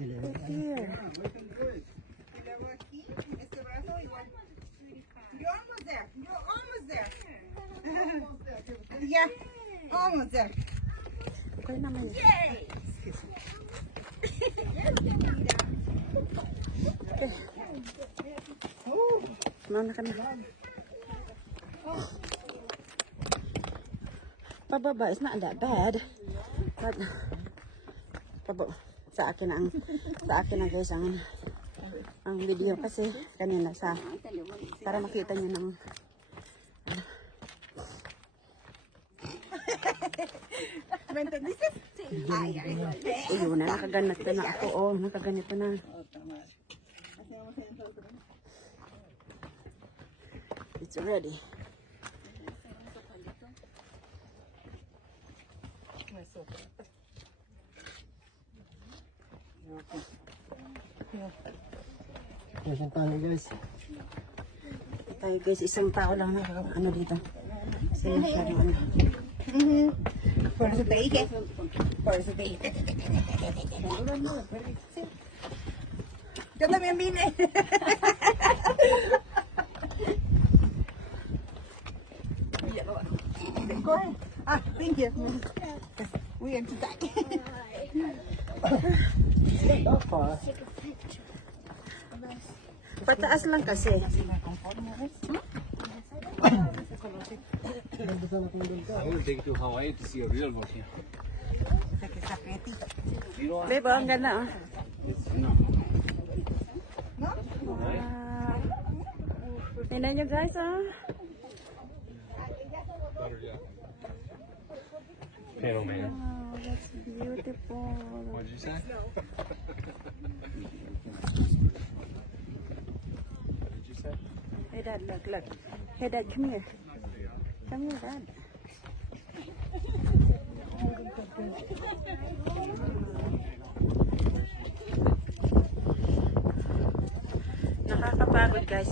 Here. You're almost there. You're almost there. Yeah, almost there. Okay naman yun. Yay! Okay. Mauna ka na. Pababa is not that bad. But, sa akin na guys ang video kasi kanina para makita niyo ng ayun na, nakaganito na ako. Oh, nakaganito na. It's ready. Isang tayo guys. Tayo guys, isang tao lang na ano dito. Kasi masyadong ano. Por eso te dije. Por eso te dije. Yo también vine. Go ahead. Ah, thank you. We are to die. Not far. Pataas lang kasi. I will take you to Hawaii to see a real volcano. Babe, ang ganda. No. Tingnan nyo guys, Pero man. Wow, that's beautiful. What did you say? What did you say? Hey Dad, look. Hey Dad, come here. Come here, Dad. Nakakapagod guys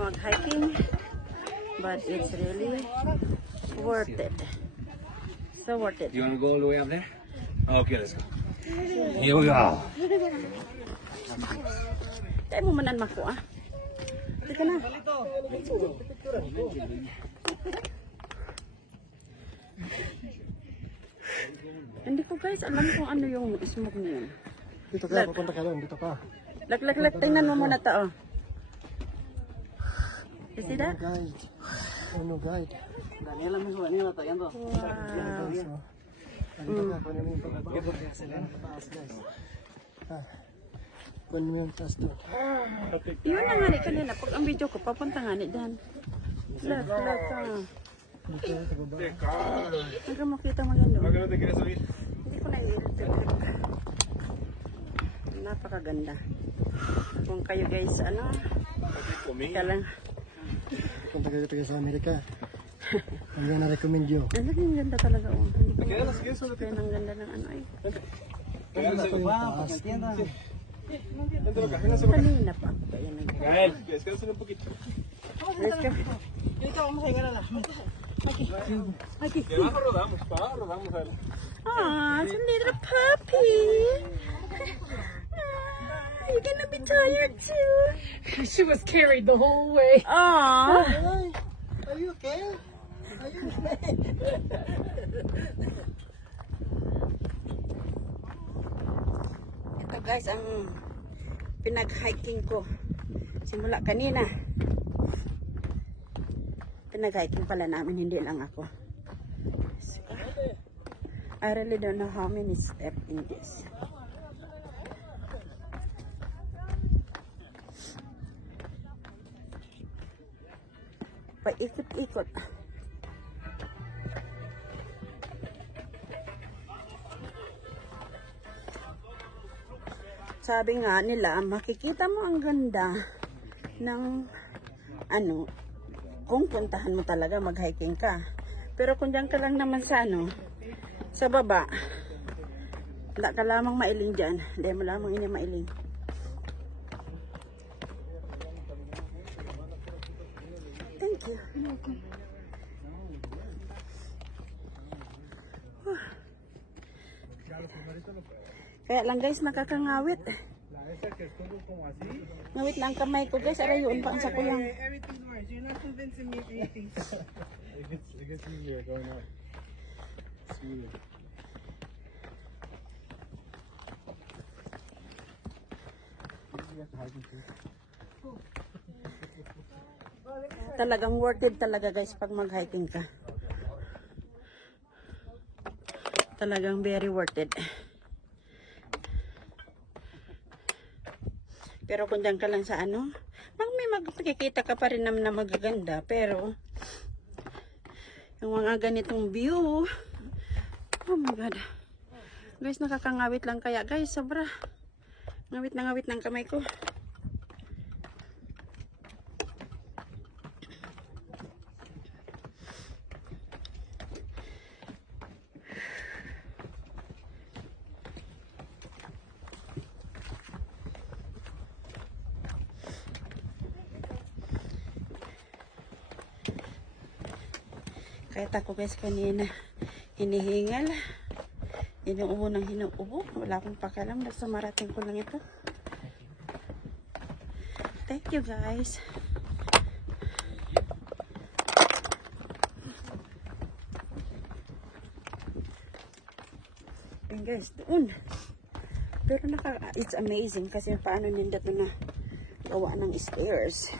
mag-hiking, but it's really worth it. So worth it. You want to go all the way up there? Okay, let's go. Here we go. Tayo mo manan mako Teka na. Hindi ko guys alam kung ano yung smoke niyo. Dito ka, pupunta ka doon, dito ka. Lak, tingnan mo muna to. You see that? Guide. Ano guide? Wow. Dito ka, kunin mo yung pababa. Sila na pataas guys. Kunin mo yung taas doon. Yun na nga ni kanina. Pag ang video ko, papunta nga ni Dan. Look. Dito sa baba. Hanggang makita mo yan doon. ¿Por qué no te quieres subir? Hindi ko na-i-trip. Napakaganda. Kung kayo guys, ika lang. Punta kayo tayo sa Amerika. Ang yan na-recommend yun. Ang ganda talaga. Hindi ko kaya ng ganda ng ano ay. Kaya na ito yung taas. Kanina pa. Kaya Gael, descansa un poquito. Ahorita vamos a llegar a la... Que abajo rodamos, para abajo rodamos. A ver. Aw, it's a little puppy. You're gonna be tired too. She was carried the whole way. Aw. Are you okay? Are you okay? Ito guys, ang pinag-hiking ko. Simula kanina. Pinag-hiking pala namin, hindi lang ako. So, I really don't know how many steps in this. Paikot-ikot. Sabi nga nila, makikita mo ang ganda ng kung puntahan mo talaga mag-hiking ka. Pero kung diyan ka lang naman sa sa baba, wala ka lamang mailing dyan. Hindi mo lamang ini mailing. Thank you. Kaya lang guys, nakakangawit. Ngawit na ang kamay ko guys. Aray yun pa ang sa kulang. Everything works. You're not convincing me of anything. It gets easier going up. Smoother. Talagang worth it talaga guys pag mag-hiking ka. Talagang very worth it. Pero kung dyan ka lang sa ano, may magkikita ka pa rin naman na magaganda. Pero, yung mga ganitong view, oh my god. Guys, nakakangawit lang kaya guys, sobra. Ngawit na ngawit ng kamay ko. Kahit ako guys kanina hinihingal, inuubo ng hinuubo, wala akong pakialam, basta marating ko lang ito. Thank you guys. And guys, doon. Pero it's amazing kasi paano nila ito na gawa ng stairs.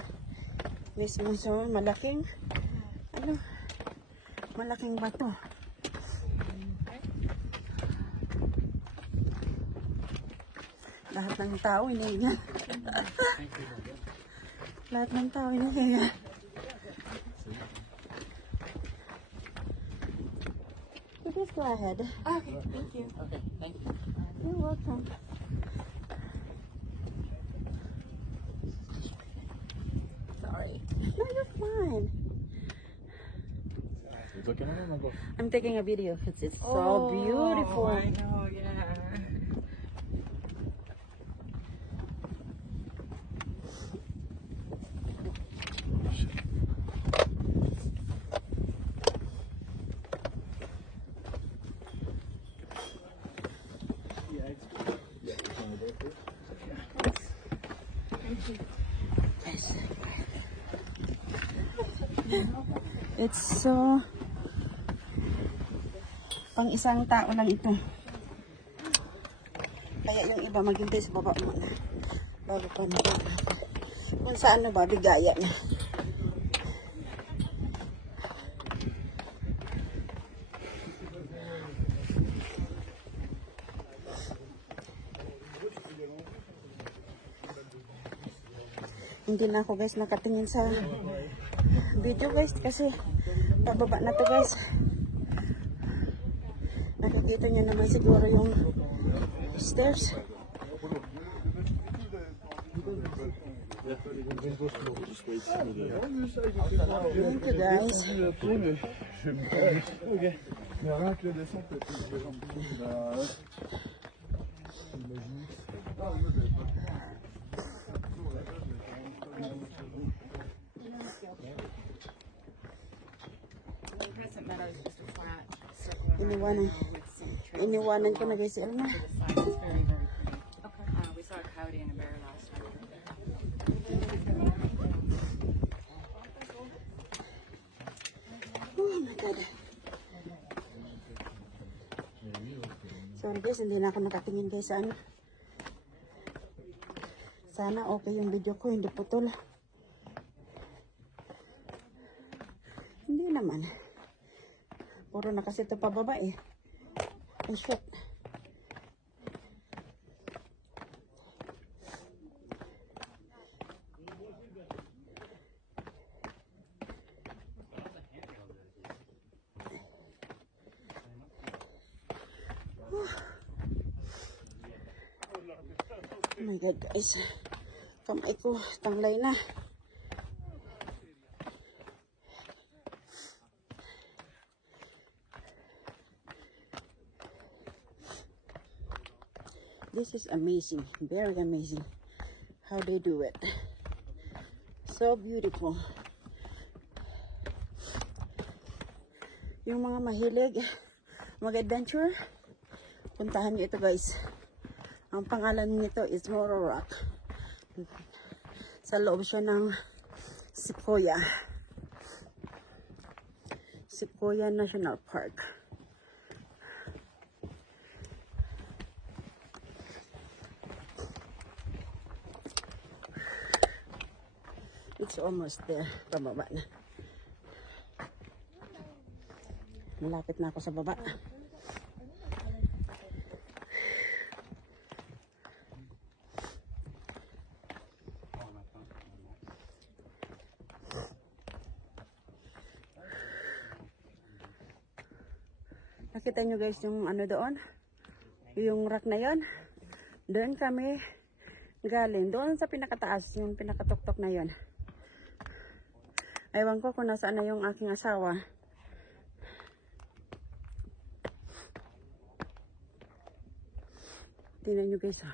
Mismo so malaking malaking bato. Lahat ng tao hinihinga. Lahat ng tao hinihinga. So please go ahead. Okay, thank you. Okay, thank you. You're welcome. Sorry. No, you're fine. You looking at him? I'll go. I'm taking a video because it's so beautiful. I know, yeah. It's so pang isang tao lang ito. Kaya yung iba maghintay sa baba muna bago pa na kung saan na ba bigayan. Hindi na ako guys nakatingin sa video guys kasi pababa na to guys. Nakikita niyo naman siguro yung stairs. Thank you guys. Mais rien que le descente, les jambes bougent. Crescent Meadow is just a flat circle. Iniwanan ko na guys si Elma. The side is very, very pretty. Okay. We saw a coyote and a bear last night. Oh my god. Sorry guys, hindi na ako nakatingin guys sa ano. Sana okay yung video ko, hindi putol. Hindi naman. Puro na kasi ito pababa eh. Ang shot. Oh my god guys. Kamay ko, tanglay na. This is amazing, very amazing how they do it. So beautiful. Yung mga mahilig mag-adventure, puntahan niyo ito guys. Ang pangalan nito is Moro Rock. Sa loob siya ng Sequoia. Sequoia National Park. It's almost there. Pababa na. Malapit na ako sa baba. Nakita nyo guys yung ano doon? Yung rock na yon. Doon kami galing. Doon sa pinakataas. Yung pinakatuktok na yon. Aywan ko kung nasaan na yung aking asawa. Tingnan nyo guys ha.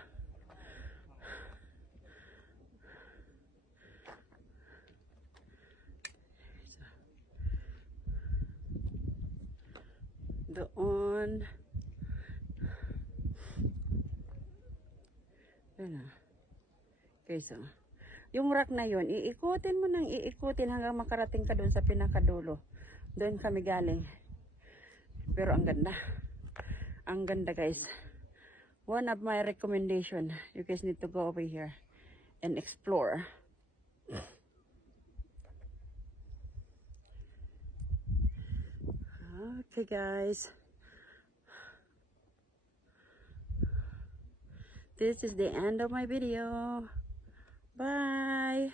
Doon. Yan ha. Guys ha. Yung rock na yon, iikutin mo nang iikutin hanggang makarating ka doon sa pinakadulo. Doon kami galing. Pero ang ganda. Ang ganda guys. One of my recommendation, you guys need to go over here and explore. Okay guys. This is the end of my video. Bye.